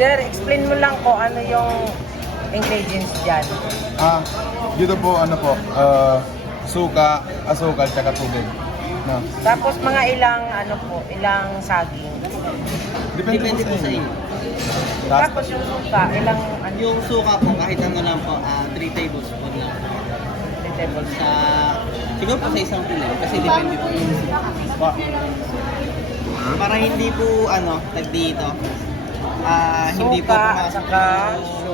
Sir, explain mo lang ko ano yung ingredients dyan. Dito po, ano po, suka, asukal, tsaka tubig. No. Tapos mga ilang saging. Depende po sa inyo. Tapos yung suka, Yung suka po, kahit ano lang po, 3 tablespoon lang. vegetables. Siguro po sa isang kilo, kasi depende po yung suka. Para hindi po, tag dito, hindi po Suka, saka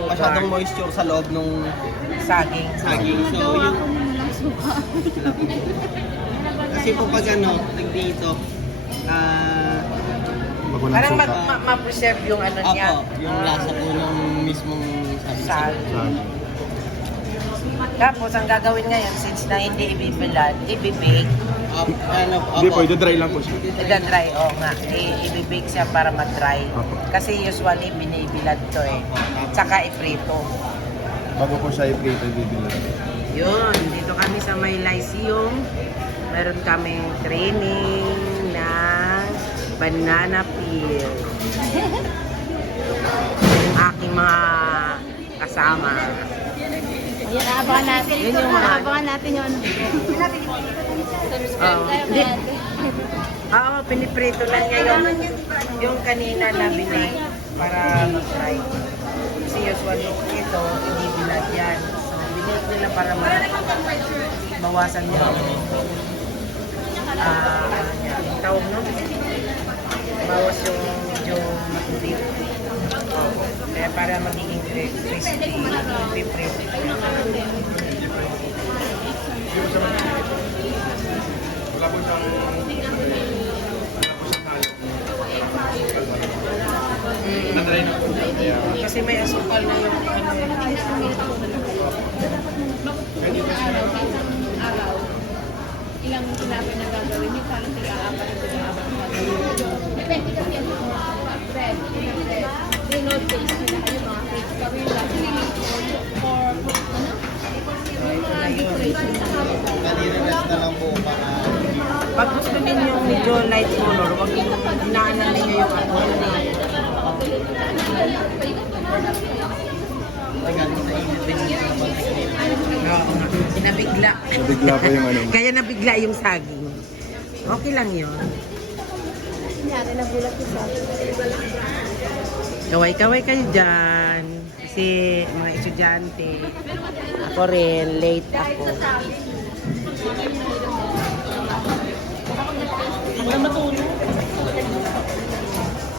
masyadong moisture sa loob nung saging. saging. So, yung... Kasi po pag tag dito, Bago ng Parang suka. ma-preserve yung niya. yung lasa po ng mismong Saging. Saging. Tapos, ang gagawin ngayon, since na hindi ibibilad, ibibake. Hindi po, dry lang po siya. Ida-dry, nga. Ibibake siya para ma-dry. Opo. Kasi usually, binibilad to Tsaka iprito. Bago po siya i-prito, ibibilad. Yun, dito kami sa may Lyceum. Meron kaming training ng banana peel. Yung aking mga kasama. Yan, abangan natin. Yun yung mga- Abangan natin yung ano. Subscribe tayo Hindi. kay ate. Oo, piniprito lang niya yung kanina na binay para mag-try. Kasi usually ito, inibilad yan. So, binake nila para bawasan niya yung tawag nun. Bawas yung medyo matubig. Kaya para magiging crispy, piprito. Kasi may asukal na yung Araw. Ilang tinapay na gagawin niyo, parang tiga-apat na gagawin. Depende kasi yan sa mga bread. Yung no taste nila kayo mga cakes. Gawin yung last for yung mga decoration sa hapon. Kanina na lang po baka pag gusto ninyo medyo light color, wag inaanan ninyo yung Nabigla. Nabigla po yung Kaya nabigla yung saging. Okay lang yun. Kunyari, nagulat ko sa Kaway-kaway kayo dyan. Kasi mga estudyante. Ako rin, late ako. Hanggang matulog.